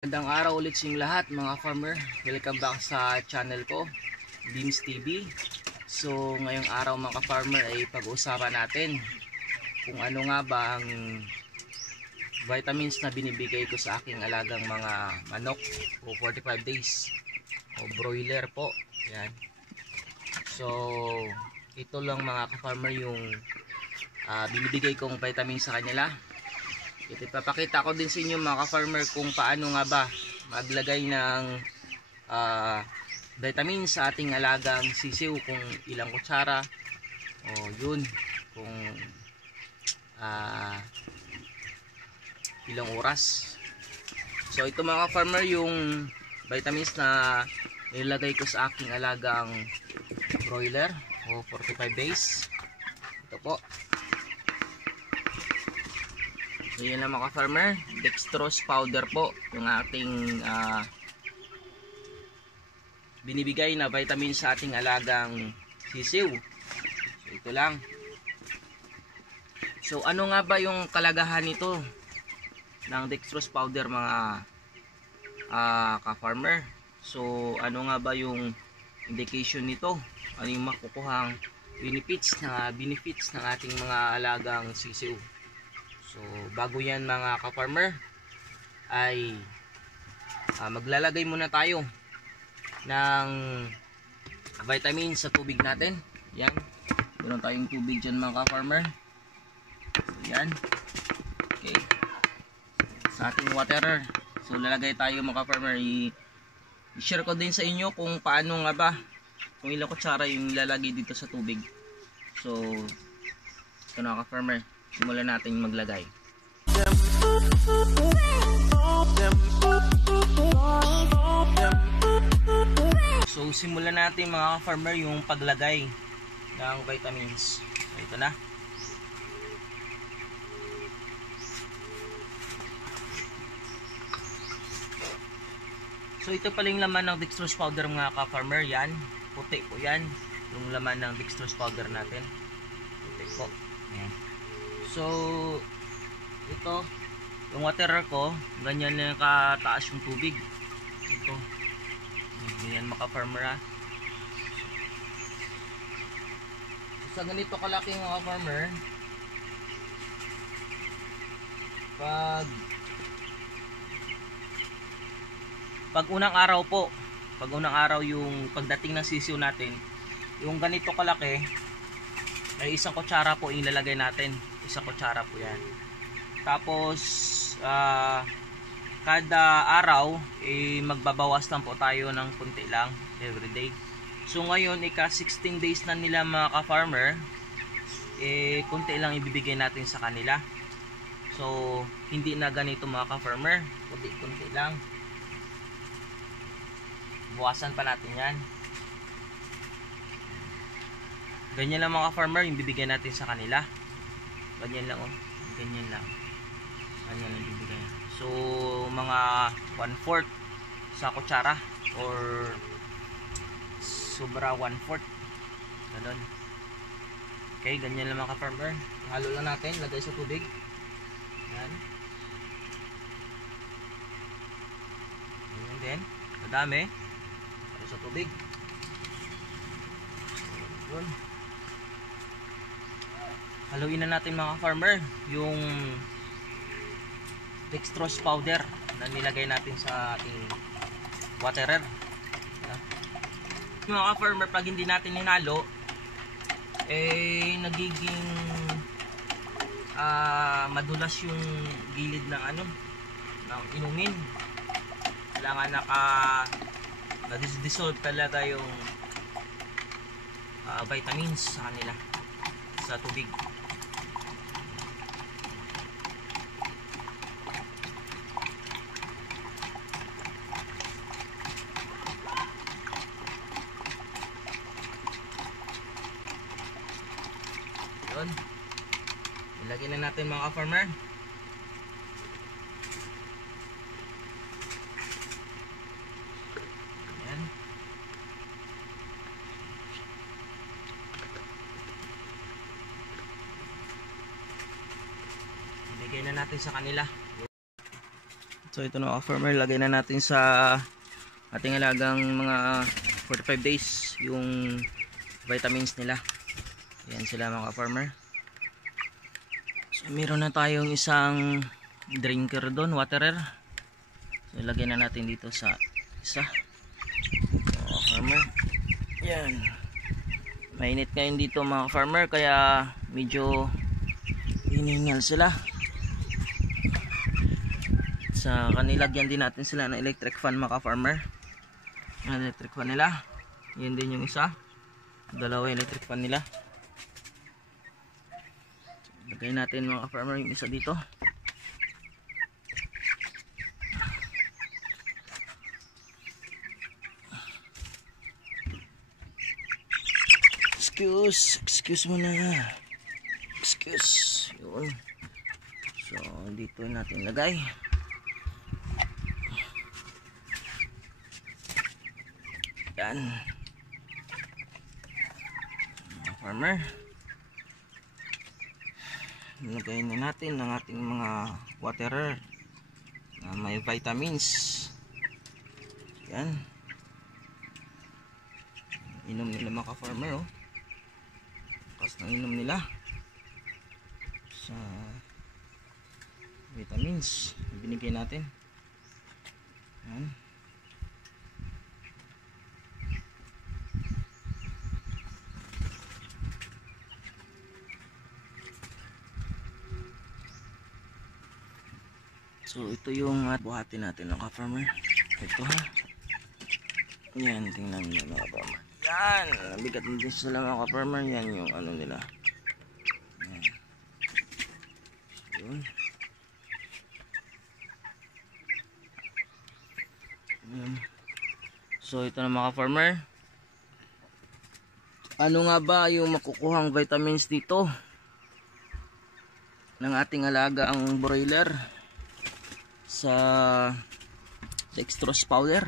Magandang araw ulit sa inyong lahat mga farmer. Welcome back sa channel ko, Beans TV. So ngayong araw mga farmer ay pag-uusapan natin kung ano nga ba ang vitamins na binibigay ko sa aking alagang mga manok o 45 days o broiler po. Yan. So ito lang mga farmer yung binibigay kong vitamins sa kanila. Ipapakita ko din sa inyo mga farmer kung paano nga ba maglagay ng vitamins sa ating alagang sisiw, kung ilang kutsara o yun, kung ilang oras. So ito mga farmer yung vitamins na nilagay ko sa aking alagang broiler o 45 days. Ito po. So yun lang mga farmer, dextrose powder po yung ating binibigay na vitamin sa ating alagang sisiw. So ito lang. So ano nga ba yung kalagahan nito ng dextrose powder mga ka-farmer? So ano nga ba yung indication nito? Ano yung makukuhang benefits ng ating mga alagang sisiw? So bago yan mga ka-farmer ay maglalagay muna tayo ng vitamins sa tubig natin. Yan, meron tayong tubig dyan mga ka-farmer. So, yan, okay, sa ating waterer. So lalagay tayo mga ka-farmer. I-share ko din sa inyo kung paano nga ba, kung ilang kutsara yung ilalagay dito sa tubig. So ito na ka-farmer, simulan natin maglagay. So simulan natin mga farmer yung paglagay ng vitamins. So, ito na. So ito pala yung laman ng dextrose powder mga ka-farmer. Yan, puti po yan yung laman ng dextrose powder natin. Puti po. Yan. So ito yung waterer ko, ganyan na kataas yung tubig. Ito ganyan mga farmer. So, sa ganito kalaki mga farmer, pag unang araw po, pag unang araw yung pagdating ng sisiw natin, yung ganito kalaki ay isang kutsara po ilalagay natin. Isang kutsara po yan. Tapos kada araw magbabawas lang po tayo ng kunti lang everyday. So ngayon ika 16 days na nila mga ka-farmer, kunti lang ibibigay natin sa kanila. So hindi na ganito mga ka-farmer, kunti lang. Buwasan pa natin yan. Ganyan lang mga farmer yung bibigyan natin sa kanila. Ganyan lang oh. Ganyan lang. Ganyan lang bibigyan. So mga 1/4 sa kutsara or sobra 1/4. Ganun. Okay, ganyan lang mga farmer. Halo lang natin, lagay sa tubig. Yan. Ganyan din. Madami. Halo sa tubig. Yun. Haluin na natin mga farmer yung dextrose powder na nilagay natin sa ating waterer. Mga farmer, pag hindi natin hinalo nagiging madulas yung gilid ng ng inumin. Kailangan na-dissolve talaga yung vitamins sa kanila sa tubig. Yun. Ilagay na natin mga farmer. Yan. Ibigay na natin sa kanila. So So ito na mga farmer, lagay na natin sa ating alagang mga 45 days yung vitamins nila. Ayan sila mga farmer. So meron na tayong isang drinker doon, waterer. So lagay na natin dito sa isa. Mga farmer. Yan. Mainit ngayon dito mga farmer, kaya medyo hiningal sila. Sa kanilagyan din natin sila ng electric fan mga farmer. Yung electric fan nila. Yan din yung isa. Dalawa yung electric fan nila. Lagay natin mga farmer yung isa dito. Excuse mo na. Excuse. Yun. So dito natin lagay. Yan. Farmer. Lagay na natin ang ating mga waterer na may vitamins. Yan. Inom nila mga farmer, oh. Kas ng inom nila sa vitamins binigay natin. Yan. So ito yung buhatin natin ng ka-farmer. Ito ha. Yan, tingnan nyo mga ka-farmer. Yan, nabigat na din sila mga ka-farmer. Yan yung ano nila. Yan. Yun. Yan. So ito na mga ka-farmer. Ano nga ba yung makukuhang vitamins dito ng ating alaga ang broiler sa dextrose powder?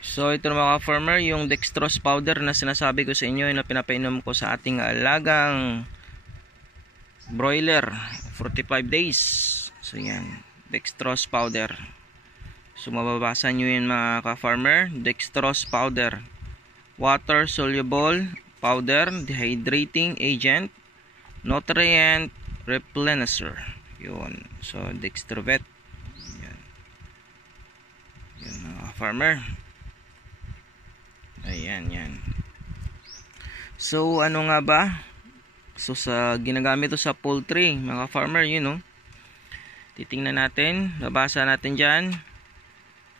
So ito na mga farmer, yung dextrose powder na sinasabi ko sa inyo na pinapainom ko sa ating alagang broiler 45 days. So yan, dextrose powder. So mababasa nyo yun mga ka-farmer. Dextrose powder, water soluble powder, dehydrating agent, nutrient replenisher. Yun. So Dextrovet. Yan. Yan mga farmer. Ayan, yan. So ano nga ba? So sa ginagamit to sa poultry, mga farmer, yun, no. Titingnan natin, nabasa natin diyan.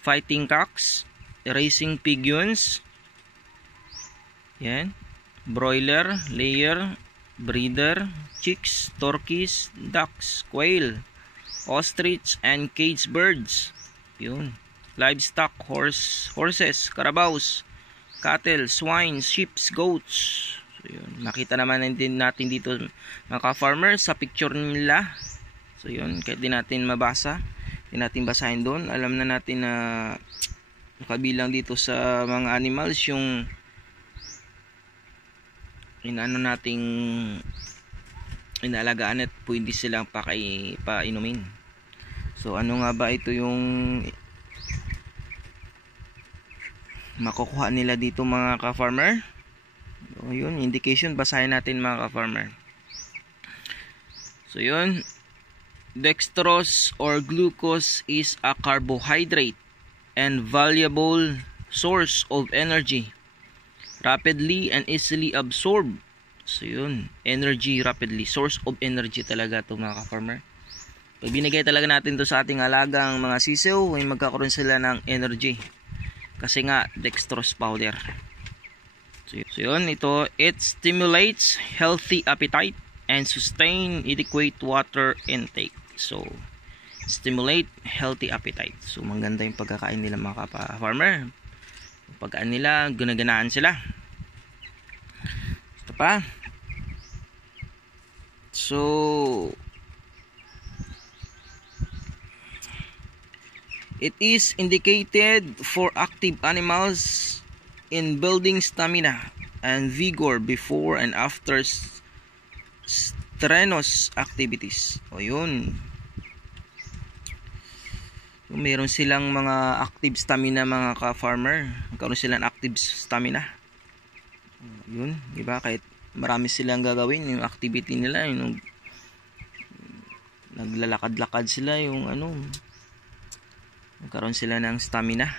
Fighting cocks, racing pigeons. Yan. Broiler, layer, breeder, chicks, turkeys, ducks, quail, ostrich, and cage birds. Yun. Livestock, horses, carabaos, cattle, swine, sheep, goats. So yun. Nakita naman din natin dito mga ka-farmer sa picture nila. So yun, kahit di natin mabasa, di natin basahin doon. Alam na natin na kabilang dito sa mga animals yung inaano nating inaalagaan at pwede silang painumin. So ano nga ba ito yung makukuha nila dito mga ka-farmer? So yun, indication, basahin natin mga ka-farmer. So yun, dextrose or glucose is a carbohydrate and valuable source of energy, rapidly and easily absorbed. So yun, energy rapidly, source of energy talaga to mga ka-farmer. Pag binigay talaga natin to sa ating alagang mga sisiw, ay magkakaroon sila ng energy kasi nga dextrose powder. So yun, ito, it stimulates healthy appetite and sustain adequate water intake. So stimulate healthy appetite. So maganda yung pagkakain nila mga ka-farmer. Pagkaan nila, ganaganaan sila. Ito pa. So it is indicated for active animals in building stamina and vigor before and after strenuous activities. O yun. So, meron silang mga active stamina mga ka-farmer. Magkaroon silang active stamina. Yun, di ba? Kahit marami silang gagawin, yung activity nila, yung naglalakad-lakad sila, yung magkaroon sila ng stamina.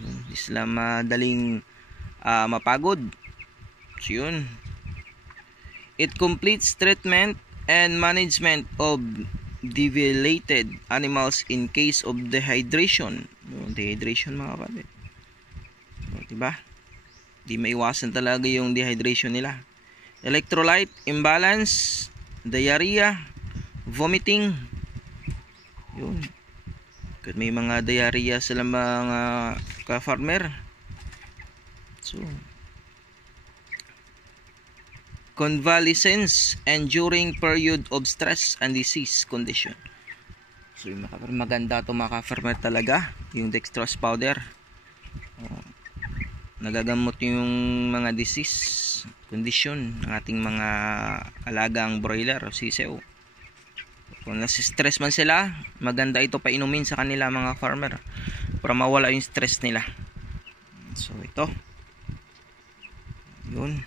Yun, di sila madaling mapagod. So, yun. It completes treatment and management of deviated animals in case of dehydration. Dehydration mga kapatid. So, diba? Di maiwasan talaga yung dehydration nila. Electrolyte imbalance, diarrhea, vomiting. Yun. Kaya may mga diarrhea sila mga ka-farmer. So, convalescence and during period of stress and disease condition. So maganda ito mga ka-farmer talaga, yung dextrose powder. Nagagamot yung mga disease condition ng ating mga alagang broiler o sisew. Kung nasi-stress man sila, maganda ito painumin sa kanila mga farmer para mawala yung stress nila. So ito, yun.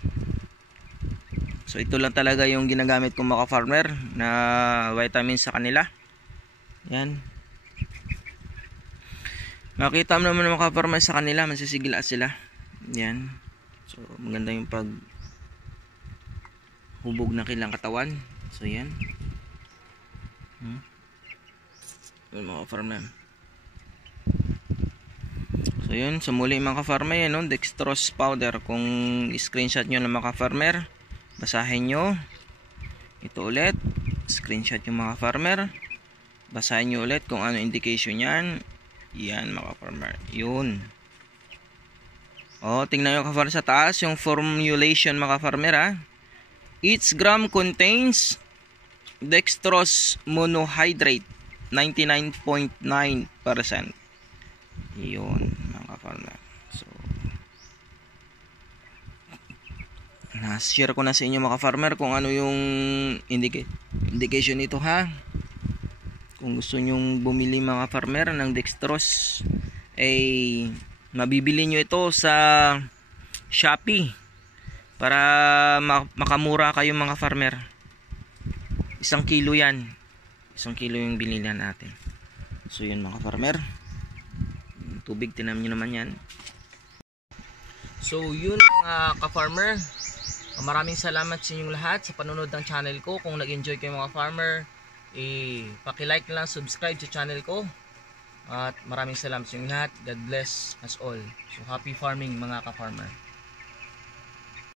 So ito lang talaga yung ginagamit kong mga farmer na vitamins sa kanila. Yan. Makita mo naman mga farmer sa kanila, masisigila sila. Yan. So maganda yung pag hubog na kilang katawan. So yan. Yun mga farmer. So yun, sa muli mga farmer, yan, no? Dextrose powder. Kung screenshot nyo ng mga farmer, basahin nyo ito ulit, screenshot yung mga farmer, basahin nyo ulit kung ano indication yan. Yan mga farmer, yun. Tingnan nyo mga farmer sa taas yung formulation mga farmer ha. Each gram contains dextrose monohydrate 99.9%. Yun mga farmer. Na-share ko na sa inyo mga farmer kung ano yung indication nito ha. Kung gusto nyong bumili mga farmer ng dextrose, ay mabibili nyo ito sa Shopee para makamura kayo mga farmer. 1 kilo yan. 1 kilo yung binilihan natin. So yun mga farmer, tubig, tinam nyo naman yan. So yun mga ka-farmer, maraming salamat sa inyong lahat sa panonood ng channel ko. Kung nag-enjoy kayo mga farmer, paki-like lang, subscribe sa channel ko. At maraming salamat sa inyong lahat. God bless us all. So happy farming mga ka-farmer.